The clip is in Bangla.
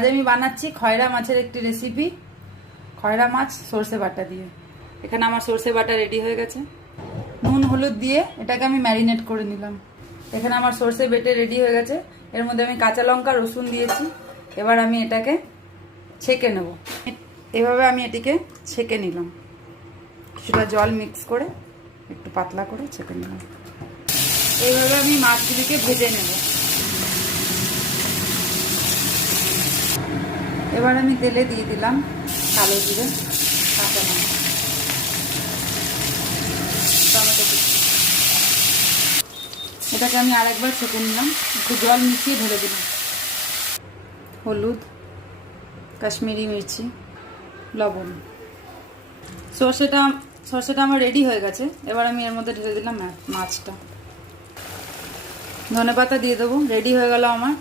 আজ আমি বানাচ্ছি খয়রা মাছের একটি রেসিপি, খয়রা মাছ সর্ষে বাটা দিয়ে। এখানে আমার সর্ষে বাটা রেডি হয়ে গেছে। নুন হলুদ দিয়ে এটাকে আমি ম্যারিনেট করে নিলাম। এখানে আমার সর্ষে বেটে রেডি হয়ে গেছে। এর মধ্যে আমি কাঁচা লঙ্কা রসুন দিয়েছি। এবার আমি এটাকে ছেঁকে নেব। এভাবে আমি এটিকে ছেঁকে নিলাম, কিছুটা জল মিক্স করে একটু পাতলা করে ছেঁকে নিলাম। এইভাবে আমি মাছগুলিকে ভেজে নেব। এবার আমি তেলে দিয়ে দিলাম কালো জিরে, কাঁচা লঙ্কা, টমেটো কুচি। এটাকে আমি আরেকবার ছেঁকে নিলাম, একটু জল মিশিয়ে ঢেলে দিলাম। হলুদ, কাশ্মীরি মির্চি, লবণ। সর্ষেটা আমার রেডি হয়ে গেছে। এবার আমি এর মধ্যে ঢেলে দিলাম মাছটা। ধনেপাতা দিয়ে দেবো। রেডি হয়ে গেল আমার